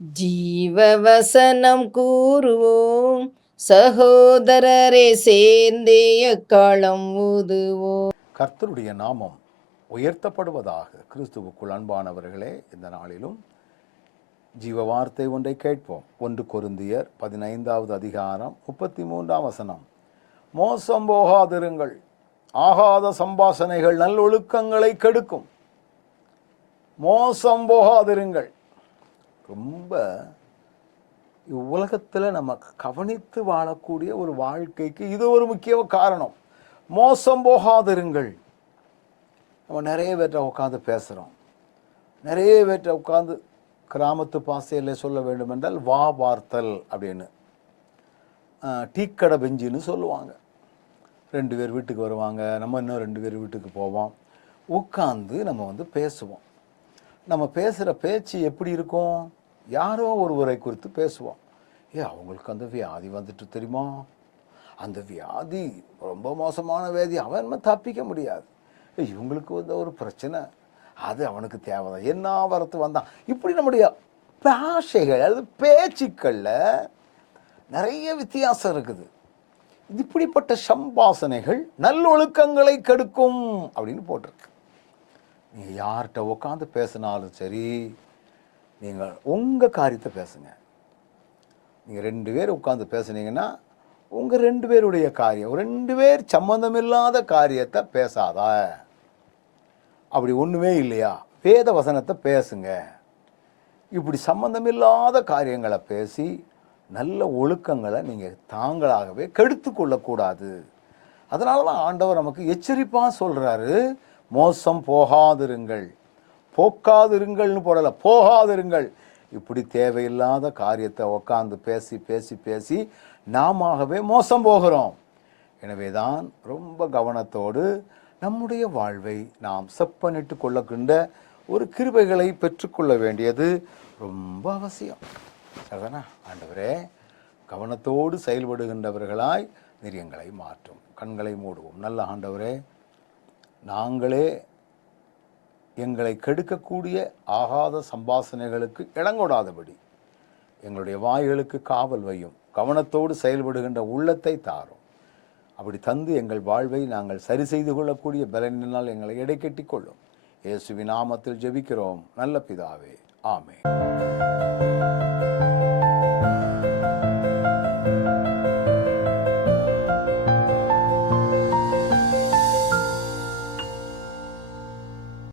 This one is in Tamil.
ஜீவவசனம் கூறுவோம், சகோதரரே சேர்ந்தே எக்காலம் ஊதுவோம். கர்த்தருடைய நாமம் உயர்த்தப்படுவதாக. கிறிஸ்துவுக்குள் அன்பானவர்களே, இந்த நாளிலும் ஜீவ வார்த்தை ஒன்றை கேட்போம். 1 கொரிந்தியர் 15வது அதிகாரம் 33ஆம் வசனம். மோசம் போகாதிருங்கள், ஆகாத சம்பாஷணைகள் நல்லொழுக்கங்களை கெடுக்கும். மோசம் போகாதிருங்கள். ரொம்ப உலகத்தில் நம்ம கவனித்து வாழக்கூடிய ஒரு வாழ்க்கைக்கு இது ஒரு முக்கிய காரணம். மோசம் போகாதிருங்கள். நம்ம நிறைய பேர்கிட்ட உட்காந்து பேசுகிறோம். நிறைய பேர்கிட்ட உட்காந்து கிராமத்து பாசையில் சொல்ல வேண்டும் என்றால் வா வார்த்தல் அப்படின்னு, டீக்கடை பெஞ்சுன்னு சொல்லுவாங்க. 2 பேர் வீட்டுக்கு வருவாங்க, நம்ம இன்னும் 2 பேர் வீட்டுக்கு போவோம். உட்காந்து நம்ம பேசுவோம். நம்ம பேசுகிற பேச்சு எப்படி இருக்கும்? யாரோ ஒருவரை குறித்து பேசுவோம். அவங்களுக்கு அந்த வியாதி வந்துட்டு தெரியுமா, அந்த வியாதி ரொம்ப மோசமான வியாதி, அவன் தப்பிக்க முடியாது. இவங்களுக்கு ஒரு பிரச்சனை, அது அவனுக்கு தேவைதான், என்ன வரத்து வந்தான். இப்படி நம்முடைய பாஷைகள், அதாவது பேச்சுக்களில் நிறைய வித்தியாசம் இருக்குது. இப்படிப்பட்ட சம்பாசனைகள் நல்லொழுக்கங்களை கெடுக்கும் அப்படின்னு போட்டிருக்கு. நீங்கள் யார்கிட்ட உட்காந்து பேசினாலும் சரி, நீங்கள் உங்கள் காரியத்தை பேசுங்க. நீங்கள் 2 பேர் உட்காந்து பேசுனீங்கன்னா உங்கள் 2 பேருடைய காரியம், 2 பேர் சம்மந்தமில்லாத காரியத்தை பேசாத. அப்படி ஒன்றுமே இல்லையா, வேத வசனத்தை பேசுங்க. இப்படி சம்மந்தமில்லாத காரியங்களை பேசி நல்ல ஒழுக்கங்களை நீங்கள் தாங்களாகவே கெடுத்து கொள்ளக்கூடாது. அதனால தான் ஆண்டவர் நமக்கு எச்சரிப்பாக சொல்கிறாரு, மோசம் போகாதிருங்கள். போக்காதிருங்கள்னு போடலை, போகாதிருங்கள். இப்படி தேவையில்லாத காரியத்தை உட்காந்து பேசி பேசி பேசி நாமவே மோசம் போகிறோம். எனவே தான் ரொம்ப கவனத்தோடு நம்முடைய வாழ்வை நாம் செப்பனிட்டு கொள்ளக்கின்ற ஒரு கிருபைகளை பெற்றுக்கொள்ள வேண்டியது ரொம்ப அவசியம். சரிதானா? ஆண்டவரே, கவனத்தோடு செயல்படுகின்றவர்களாய் நீர் எங்களை மாற்றும். கண்களை மூடுவோம். நல்ல ஆண்டவரே, நாங்களே எங்களை கெடுக்கக்கூடிய ஆகாத சம்பாசனைகளுக்கு இடங்கொடாதபடி எங்களுடைய வாய்களுக்கு காவல் வையும். கவனத்தோடு செயல்படுகின்ற உள்ளத்தை தாரும். அப்படி தந்து எங்கள் வாழ்வை நாங்கள் சரி செய்து கொள்ளக்கூடிய பலனினால் எங்களை இடைக்கட்டி கொள்ளும். இயேசுவின் நாமத்தில் ஜெபிக்கிறோம் நல்ல பிதாவே, ஆமென்.